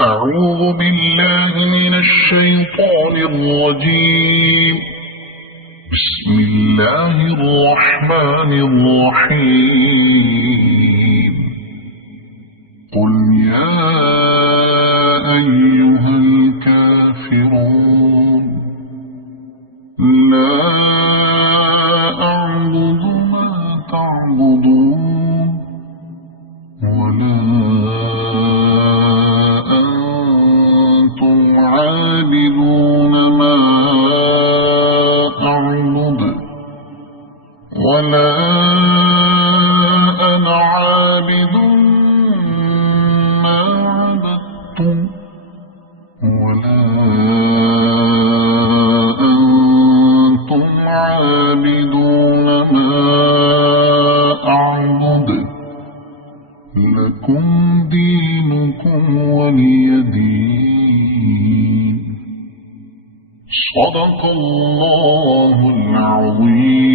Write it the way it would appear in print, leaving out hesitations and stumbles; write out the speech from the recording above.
أعوذ بالله من الشيطان الرجيم. بسم الله الرحمن الرحيم. قل يا أيها الكافرون لا أعبد ما تعبدون ولا عابدون ما أعبد ولا أنا عابد ما عبدتم ولا أنتم عابدون ما أعبد لكم دينكم ولي دين. صدق الله العظيم.